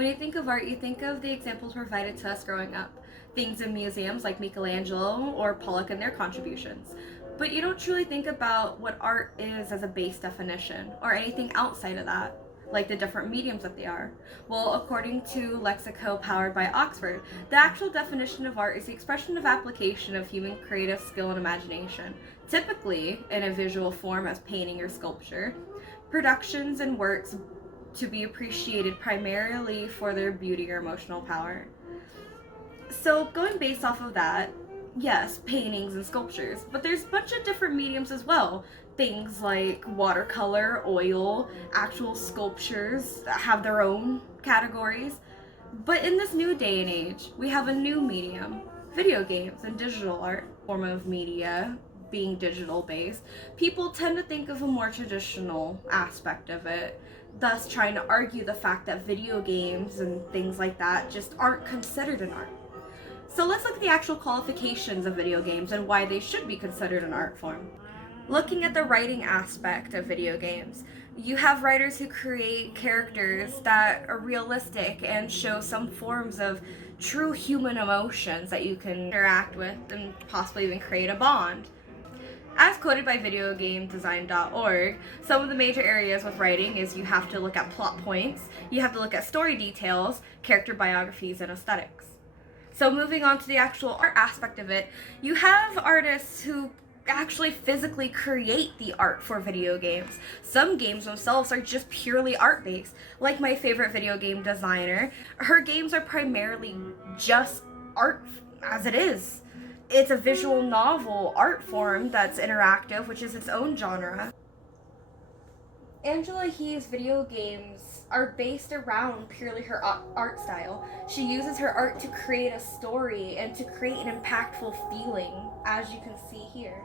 When you think of art, you think of the examples provided to us growing up. Things in museums like Michelangelo or Pollock and their contributions. But you don't truly think about what art is as a base definition, or anything outside of that, like the different mediums that they are. Well, according to Lexico powered by Oxford, the actual definition of art is the expression of application of human creative skill and imagination, typically in a visual form as painting or sculpture, productions and works to be appreciated primarily for their beauty or emotional power. So, going based off of that, yes, paintings and sculptures, but there's a bunch of different mediums as well. Things like watercolor, oil, actual sculptures that have their own categories. But in this new day and age, we have a new medium, video games and digital art, form of media being digital based. People tend to think of a more traditional aspect of it, thus trying to argue the fact that video games and things like that just aren't considered an art. So let's look at the actual qualifications of video games and why they should be considered an art form. Looking at the writing aspect of video games, you have writers who create characters that are realistic and show some forms of true human emotions that you can interact with and possibly even create a bond. As quoted by videogamedesign.org, some of the major areas with writing is you have to look at plot points, you have to look at story details, character biographies, and aesthetics. So moving on to the actual art aspect of it, you have artists who actually physically create the art for video games. Some games themselves are just purely art-based. Like my favorite video game designer, her games are primarily just art as it is. It's a visual novel art form that's interactive, which is its own genre. Angela Hee's video games are based around purely her art style. She uses her art to create a story and to create an impactful feeling, as you can see here.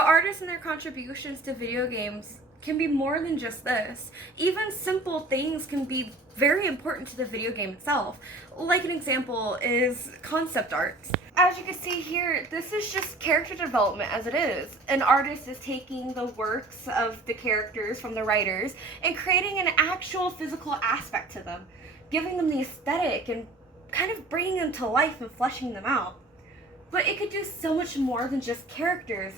Artists and their contributions to video games can be more than just this. Even simple things can be very important to the video game itself. Like an example is concept art. As you can see here, this is just character development as it is. An artist is taking the works of the characters from the writers and creating an actual physical aspect to them, giving them the aesthetic and kind of bringing them to life and fleshing them out. But it could do so much more than just characters.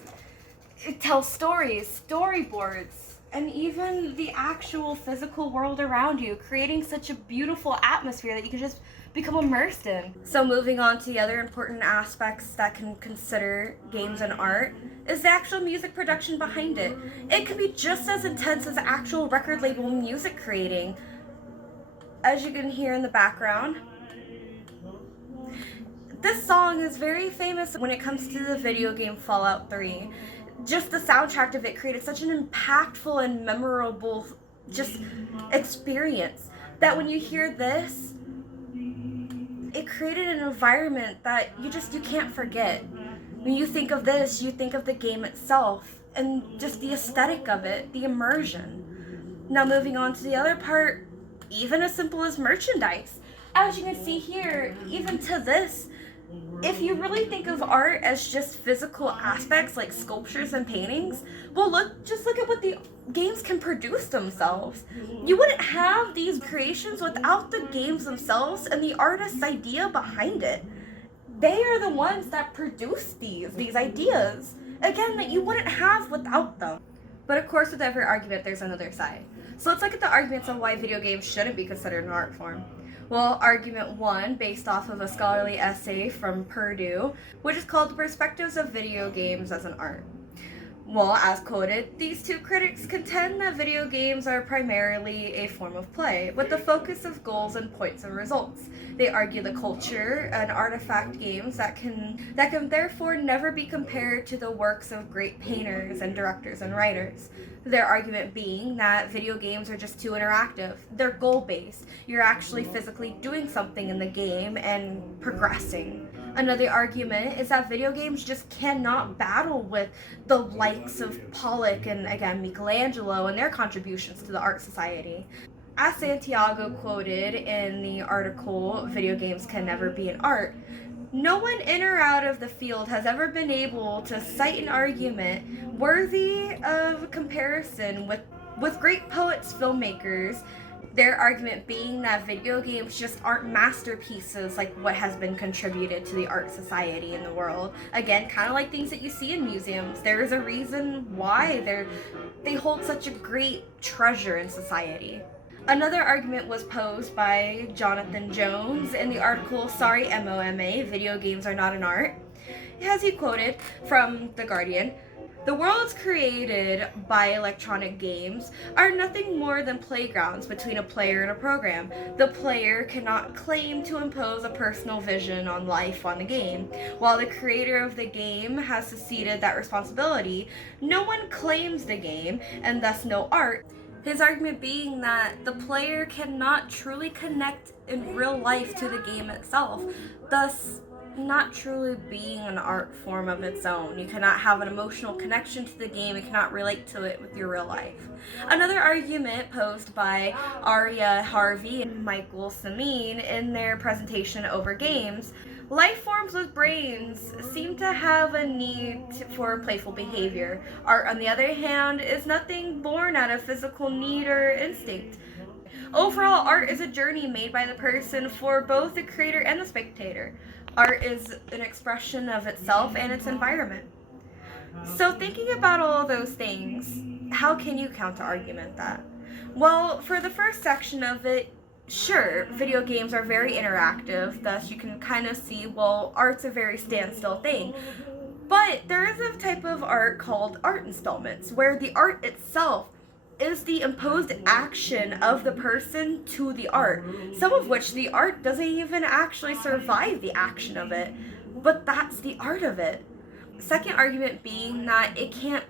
It tells stories, storyboards, and even the actual physical world around you, creating such a beautiful atmosphere that you can just become immersed in. So moving on to the other important aspects that can consider games and art is the actual music production behind it. It can be just as intense as actual record label music creating. As you can hear in the background, this song is very famous when it comes to the video game Fallout 3. Just the soundtrack of it created such an impactful and memorable just experience that when you hear this, it created an environment that you can't forget. When you think of this, you think of the game itself and just the aesthetic of it, the immersion. Now moving on to the other part, even as simple as merchandise. As you can see here, even to this, if you really think of art as just physical aspects like sculptures and paintings, well, just look at what the games can produce themselves. You wouldn't have these creations without the games themselves and the artist's idea behind it. They are the ones that produce these ideas, again, that you wouldn't have without them. But of course, with every argument, there's another side. So let's look at the arguments on why video games shouldn't be considered an art form. Well, argument one, based off of a scholarly essay from Purdue, which is called The Perspectives of Video Games as an Art. Well, as quoted, these two critics contend that video games are primarily a form of play, with the focus of goals and points and results. They argue the culture and artifact games that can therefore never be compared to the works of great painters and directors and writers. Their argument being that video games are just too interactive. They're goal-based. You're actually physically doing something in the game and progressing. Another argument is that video games just cannot battle with the likes of Pollock and, again, Michelangelo and their contributions to the art society. As Santiago quoted in the article, Video Games Can Never Be an Art, no one in or out of the field has ever been able to cite an argument worthy of comparison with great poets, filmmakers, their argument being that video games just aren't masterpieces like what has been contributed to the art society in the world. Again, kind of like things that you see in museums. There is a reason why they hold such a great treasure in society. Another argument was posed by Jonathan Jones in the article Sorry MOMA, Video Games Are Not an Art. As he quoted from The Guardian, the worlds created by electronic games are nothing more than playgrounds between a player and a program. The player cannot claim to impose a personal vision on life on the game. While the creator of the game has succeeded that responsibility, no one claims the game, and thus no art. His argument being that the player cannot truly connect in real life to the game itself, thus not truly being an art form of its own. You cannot have an emotional connection to the game, you cannot relate to it with your real life. Another argument posed by Arya Harvey and Michael Samin in their presentation Over Games, life forms with brains seem to have a need for playful behavior. Art, on the other hand, is nothing born out of physical need or instinct. Overall, art is a journey made by the person for both the creator and the spectator. Art is an expression of itself and its environment. So thinking about all of those things, how can you counter-argument that? Well, for the first section of it, sure, video games are very interactive, thus you can kind of see, well, art's a very standstill thing. But there is a type of art called art installments, where the art itself is the imposed action of the person to the art, some of which the art doesn't even actually survive the action of it, but that's the art of it. Second argument being that it can't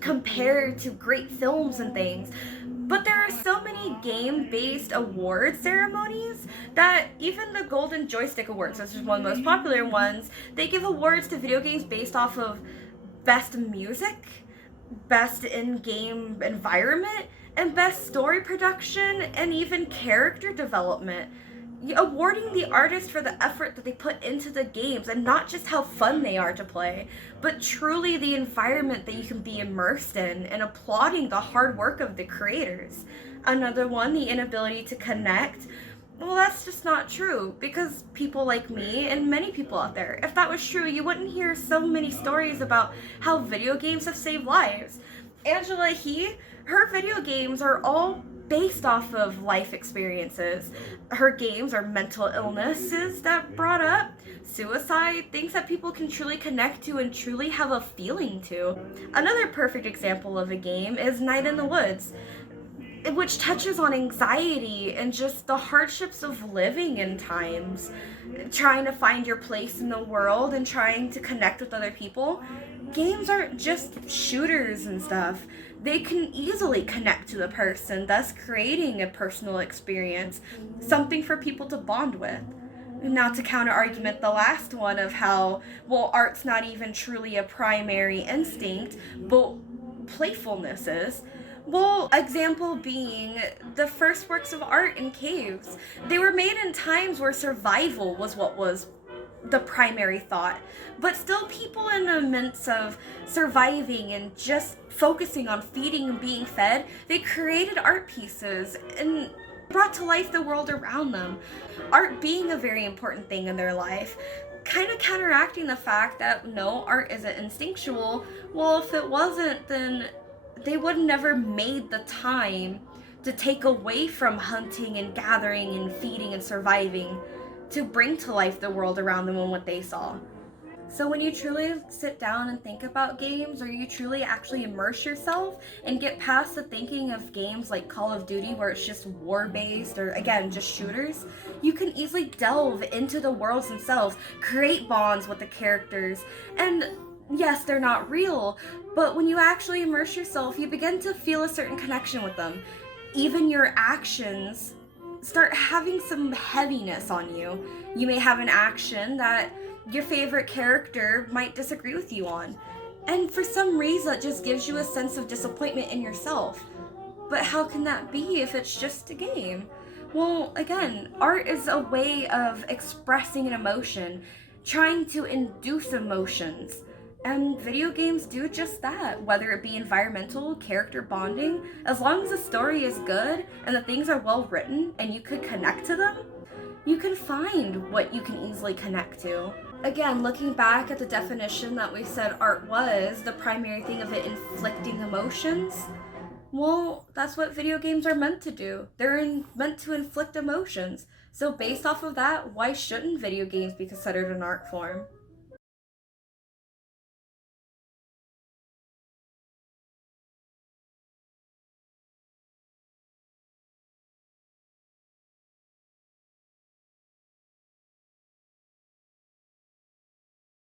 compare to great films and things, but there are so many game-based award ceremonies that even the Golden Joystick Awards, which is one of the most popular ones, they give awards to video games based off of best music, best in-game environment, and best story production, and even character development. Awarding the artist for the effort that they put into the games, and not just how fun they are to play, but truly the environment that you can be immersed in, and applauding the hard work of the creators. Another one, the inability to connect. Well, that's just not true, because people like me and many people out there, if that was true, you wouldn't hear so many stories about how video games have saved lives. Angela her video games are all based off of life experiences. Her games are mental illnesses that brought up, suicide, things that people can truly connect to and truly have a feeling to. Another perfect example of a game is Night in the Woods, which touches on anxiety and just the hardships of living in times, trying to find your place in the world and trying to connect with other people. Games aren't just shooters and stuff. They can easily connect to the person, thus creating a personal experience, something for people to bond with. Not to counter-argument the last one of how, well, art's not even truly a primary instinct, but playfulness is. Well, example being the first works of art in caves. They were made in times where survival was what was the primary thought, but still people in the midst of surviving and just focusing on feeding and being fed, they created art pieces and brought to life the world around them. Art being a very important thing in their life, kind of counteracting the fact that no, art isn't instinctual. Well, if it wasn't, then they would have never made the time to take away from hunting and gathering and feeding and surviving to bring to life the world around them and what they saw. So when you truly sit down and think about games, or you truly actually immerse yourself and get past the thinking of games like Call of Duty where it's just war-based or again just shooters, you can easily delve into the worlds themselves, create bonds with the characters, and yes, they're not real, but when you actually immerse yourself, you begin to feel a certain connection with them. Even your actions start having some heaviness on you. You may have an action that your favorite character might disagree with you on, and for some reason it just gives you a sense of disappointment in yourself. But how can that be if it's just a game? Well, again, art is a way of expressing an emotion, trying to induce emotions. And video games do just that, whether it be environmental, character bonding, as long as the story is good and the things are well written and you could connect to them, you can find what you can easily connect to. Again, looking back at the definition that we said art was, the primary thing of it inflicting emotions, well, that's what video games are meant to do. They're meant to inflict emotions. So based off of that, why shouldn't video games be considered an art form?